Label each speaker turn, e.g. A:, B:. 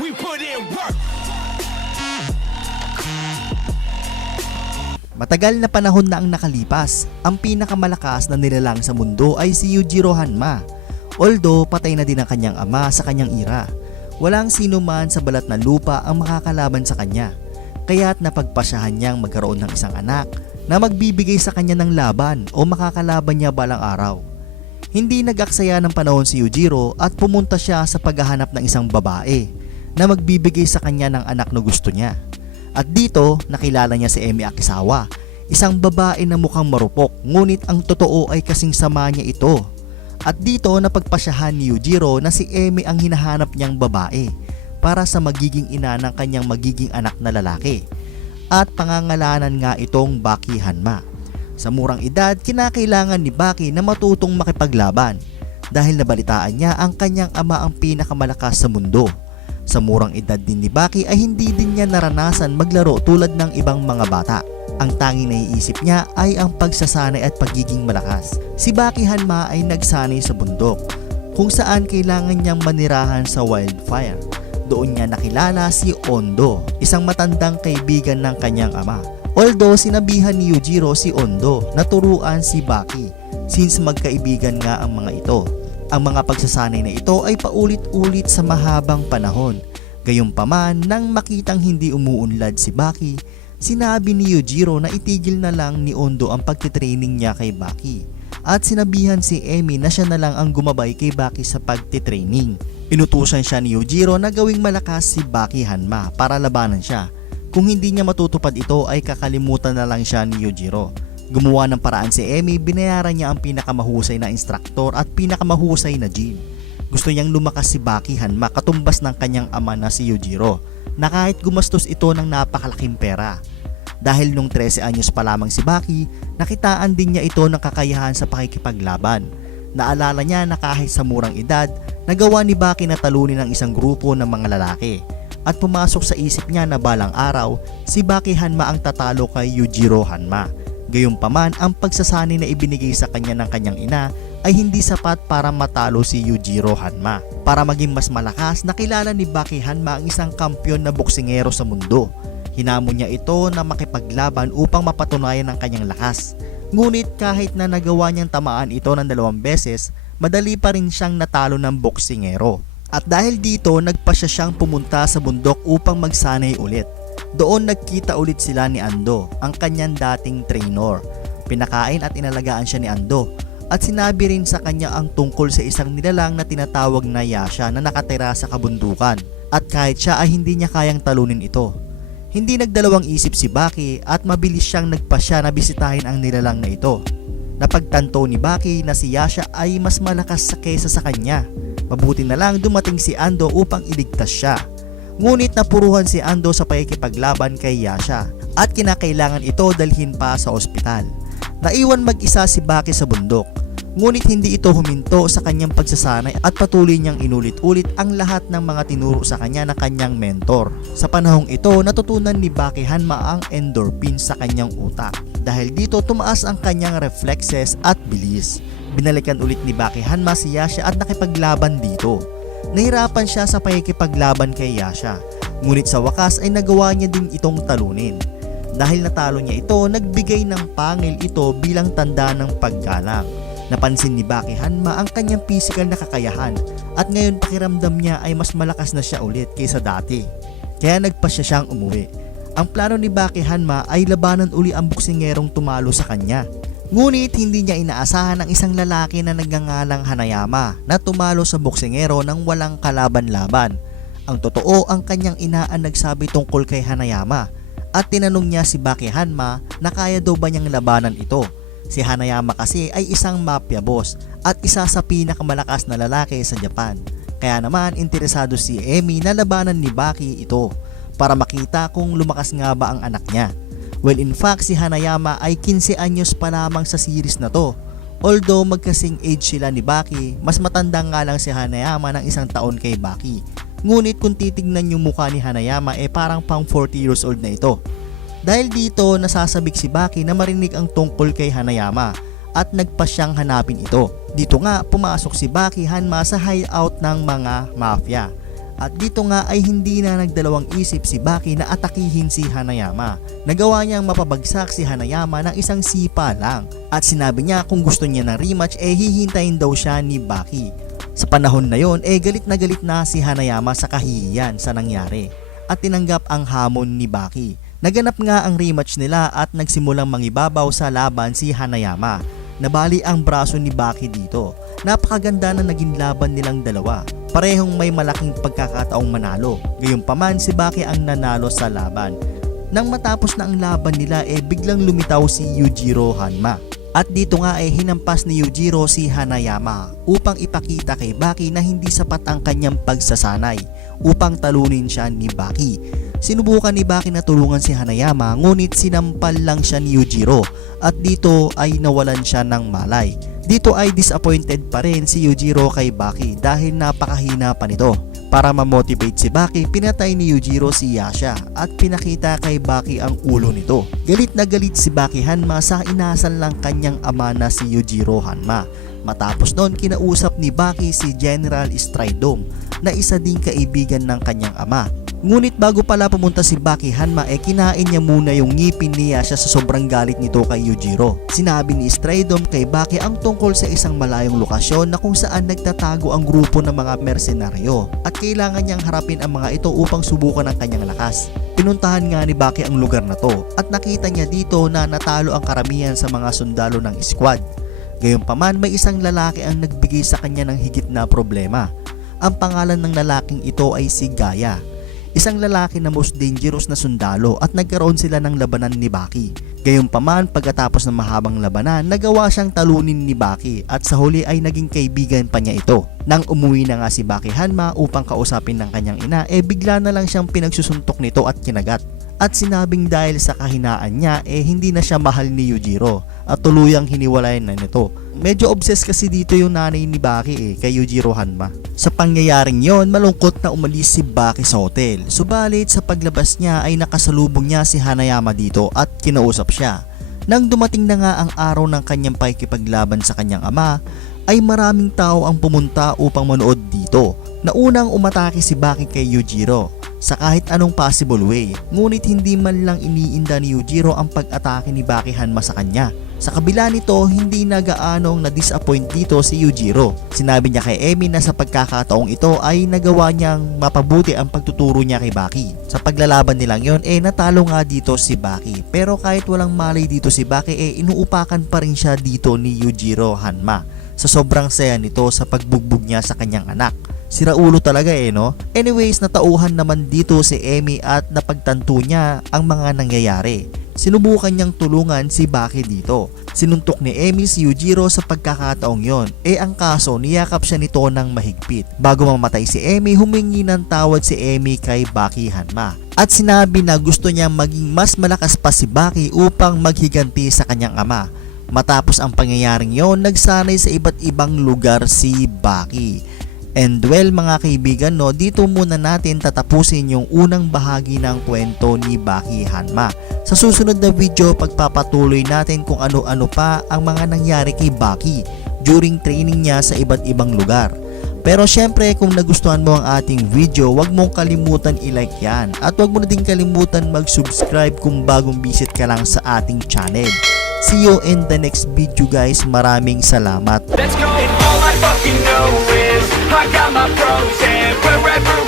A: We put in work.
B: Matagal na panahon na ang nakalipas, ang pinakamalakas na nilalang sa mundo ay si Yujiro Hanma. Although patay na din ang kanyang ama sa kanyang ira, walang sino man sa balat ng lupa ang makakalaban sa kanya. Kaya't napagpasyahan niyang magkaroon ng isang anak na magbibigay sa kanya ng laban o makakalaban niya balang araw. Hindi nag-aksaya ng panahon si Yujiro at pumunta siya sa paghahanap ng isang babae na magbibigay sa kanya ng anak na gusto niya. At dito, nakilala niya si Emi Akisawa, isang babae na mukhang marupok, ngunit ang totoo ay kasing sama niya ito. At dito, napagpasyahan ni Yujiro na si Emi ang hinahanap niyang babae para sa magiging ina ng kanyang magiging anak na lalaki. At pangangalanan nga itong Baki Hanma. Sa murang edad, kinakailangan ni Baki na matutong makipaglaban dahil nabalitaan niya ang kanyang ama ang pinakamalakas sa mundo. Sa murang edad din ni Baki ay hindi din niya naranasan maglaro tulad ng ibang mga bata. Ang tanging naiisip niya ay ang pagsasanay at pagiging malakas. Si Baki Hanma ay nagsanay sa bundok kung saan kailangan niyang manirahan sa wildfire. Doon niya nakilala si Ondo, isang matandang kaibigan ng kanyang ama. Although sinabihan ni Yujiro si Ondo na turuan si Baki since magkaibigan nga ang mga ito. Ang mga pagsasanay na ito ay paulit-ulit sa mahabang panahon. Gayunpaman, nang makitang hindi umuunlad si Baki, sinabi ni Yujiro na itigil na lang ni Ondo ang pagtitraining niya kay Baki. At sinabihan si Emi na siya na lang ang gumabay kay Baki sa pagtitraining. Inutusan siya ni Yujiro na gawing malakas si Baki Hanma para labanan siya. Kung hindi niya matutupad ito ay kakalimutan na lang siya ni Yujiro. Gumawa ng paraan si Emi, binayaran niya ang pinakamahusay na instruktor at pinakamahusay na gym. Gusto niyang lumakas si Baki Hanma katumbas ng kanyang ama na si Yujiro na kahit gumastos ito ng napakalaking pera. Dahil nung 13 anyos pa lamang si Baki, nakitaan din niya ito ng kakayahan sa pakikipaglaban. Naalala niya na kahit sa murang edad, nagawa ni Baki na talunin ng isang grupo ng mga lalaki. At pumasok sa isip niya na balang araw, si Baki Hanma ang tatalo kay Yujiro Hanma. Gayunpaman, ang pagsasanay na ibinigay sa kanya ng kanyang ina ay hindi sapat para matalo si Yujiro Hanma. Para maging mas malakas, nakilala ni Baki Hanma ang isang kampyon na boksingero sa mundo. Hinamon niya ito na makipaglaban upang mapatunayan ang kanyang lakas. Ngunit kahit na nagawa niyang tamaan ito ng dalawang beses, madali pa rin siyang natalo ng boksingero. At dahil dito, nagpasya siyang pumunta sa bundok upang magsanay ulit. Doon nagkita ulit sila ni Ando, ang kanyang dating trainer. Pinakain at inalagaan siya ni Ando at sinabi rin sa kanya ang tungkol sa isang nilalang na tinatawag na Yasha na nakatira sa kabundukan at kahit siya ay hindi niya kayang talunin ito. Hindi nagdalawang isip si Baki at mabilis siyang nagpasya na bisitahin ang nilalang na ito. Napagtanto ni Baki na si Yasha ay mas malakas sa kesa sa kanya. Mabuti na lang dumating si Ando upang iligtas siya. Ngunit napuruhan si Ando sa pakikipaglaban kay Yasha at kinakailangan ito dalhin pa sa ospital. Naiwan mag-isa si Baki sa bundok. Ngunit hindi ito huminto sa kanyang pagsasanay at patuloy niyang inulit-ulit ang lahat ng mga tinuro sa kanya ng kanyang mentor. Sa panahong ito, natutunan ni Baki Hanma ang endorphin sa kanyang utak. Dahil dito tumaas ang kanyang reflexes at bilis. Binalikan ulit ni Baki Hanma si Yasha at nakipaglaban dito. Nahirapan siya sa pakikipaglaban kay Yasha. Ngunit sa wakas ay nagawa niya din itong talunin. Dahil natalo niya ito, nagbigay ng pangil ito bilang tanda ng paggalang. Napansin ni Baki Hanma ang kanyang physical na kakayahan at ngayon pakiramdam niya ay mas malakas na siya ulit kaysa dati. Kaya nagpasya siyang umuwi. Ang plano ni Baki Hanma ay labanan uli ang buksingerong tumalo sa kanya. Ngunit hindi niya inaasahan ang isang lalaki na nagngangalang Hanayama na tumalo sa boksingero nang walang kalaban-laban. Ang totoo ang kanyang ina ang nagsabi tungkol kay Hanayama at tinanong niya si Baki Hanma na kaya daw ba niyang labanan ito. Si Hanayama kasi ay isang mafia boss at isa sa pinakamalakas na lalaki sa Japan. Kaya naman interesado si Emi na labanan ni Baki ito para makita kung lumakas nga ba ang anak niya. Well in fact si Hanayama ay 15 anyos pa lamang sa series na to. Although magkasing age sila ni Baki, mas matanda nga lang si Hanayama ng isang taon kay Baki. Ngunit kung titignan yung mukha ni Hanayama eh parang pang 40 years old na ito. Dahil dito nasasabik si Baki na marinig ang tungkol kay Hanayama at nagpa siyang hanapin ito. Dito nga pumasok si Baki Hanma sa hideout ng mga mafia. At dito nga ay hindi na nagdalawang isip si Baki na atakihin si Hanayama. Nagawa niyang mapabagsak si Hanayama ng isang sipa lang. At sinabi niya kung gusto niya ng rematch eh hihintayin daw siya ni Baki. Sa panahon na yon eh galit na galit na si Hanayama sa kahihiyan sa nangyari. At tinanggap ang hamon ni Baki. Naganap nga ang rematch nila at nagsimulang mangibabaw sa laban si Hanayama. Nabali ang braso ni Baki dito. Napakaganda na naging laban nilang dalawa. Parehong may malaking pagkakataong manalo. Gayunpaman si Baki ang nanalo sa laban. Nang matapos na ang laban nila eh biglang lumitaw si Yujiro Hanma. At dito nga ay hinampas ni Yujiro si Hanayama upang ipakita kay Baki na hindi sapat ang kanyang pagsasanay upang talunin siya ni Baki. Sinubukan ni Baki na tulungan si Hanayama ngunit sinampal lang siya ni Yujiro at dito ay nawalan siya ng malay. Dito ay disappointed pa rin si Yujiro kay Baki dahil napakahina pa nito. Para ma-motivate si Baki, pinatay ni Yujiro si Yasha at pinakita kay Baki ang ulo nito. Galit na galit si Baki Hanma sa inasal lang kanyang ama na si Yujiro Hanma. Matapos noon, kinausap ni Baki si General Stridom na isa ding kaibigan ng kanyang ama. Ngunit bago pala pumunta si Baki Hanma eh kinain niya muna yung ngipin ni Yasha sa sobrang galit nito kay Yujiro. Sinabi ni Stridom kay Baki ang tungkol sa isang malayong lokasyon na kung saan nagtatago ang grupo ng mga mersenaryo at kailangan niyang harapin ang mga ito upang subukan ang kanyang lakas. Pinuntahan nga ni Baki ang lugar na to at nakita niya dito na natalo ang karamihan sa mga sundalo ng squad. Gayunpaman may isang lalaki ang nagbigay sa kanya ng higit na problema. Ang pangalan ng lalaking ito ay si Gaya isang lalaki na most dangerous na sundalo at nagkaroon sila ng labanan ni Baki. Gayunpaman pagkatapos ng mahabang labanan, nagawa siyang talunin ni Baki at sa huli ay naging kaibigan pa niya ito. Nang umuwi na nga si Baki Hanma upang kausapin ng kanyang ina, eh bigla na lang siyang pinagsusuntok nito at kinagat. At sinabing dahil sa kahinaan niya, eh hindi na siya mahal ni Yujiro at tuluyang hiniwalay na nito. Medyo obsessed kasi dito yung nanay ni Baki eh, kay Yujiro Hanma. Sa pangyayaring yon, malungkot na umalis si Baki sa hotel. Subalit sa paglabas niya ay nakasalubong niya si Hanayama dito at kinausap siya. Nang dumating na nga ang araw ng kanyang pakikipaglaban sa kanyang ama, ay maraming tao ang pumunta upang manood dito. Naunang umatake si Baki kay Yujiro sa kahit anong possible way. Ngunit hindi man lang iniinda ni Yujiro ang pag-atake ni Baki Hanma sa kanya. Sa kabila nito, hindi na gaanong na-disappoint dito si Yujiro. Sinabi niya kay Emi na sa pagkakataong ito ay nagawa niyang mapabuti ang pagtuturo niya kay Baki. Sa paglalaban nilang yon, eh natalo nga dito si Baki. Pero kahit walang malay dito si Baki, eh inuupakan pa rin siya dito ni Yujiro Hanma. Sa sobrang saya nito sa pagbugbog niya sa kanyang anak. Sira ulo talaga eh no? Anyways, natauhan naman dito si Emi at napagtanto niya ang mga nangyayari. Sinubukan niyang tulungan si Baki dito. Sinuntok ni Emi si Yujiro sa pagkakataong yon. E ang kaso, niyakap siya nito ng mahigpit. Bago mamatay si Emi, humingi ng tawad si Emi kay Baki Hanma. At sinabi na gusto niya maging mas malakas pa si Baki upang maghiganti sa kanyang ama. Matapos ang pangyayaring yon, nagsanay sa iba't ibang lugar si Baki. And well mga kaibigan no, dito muna natin tatapusin yung unang bahagi ng kwento ni Baki Hanma. Sa susunod na video, pagpapatuloy natin kung ano-ano pa ang mga nangyari kay Baki during training niya sa iba't ibang lugar. Pero syempre kung nagustuhan mo ang ating video, wag mong kalimutan i-like yan. At wag mo na din kalimutan mag-subscribe kung bagong visit ka lang sa ating channel. See you in the next video guys. Maraming salamat.
A: Let's go. I got my pros and wherever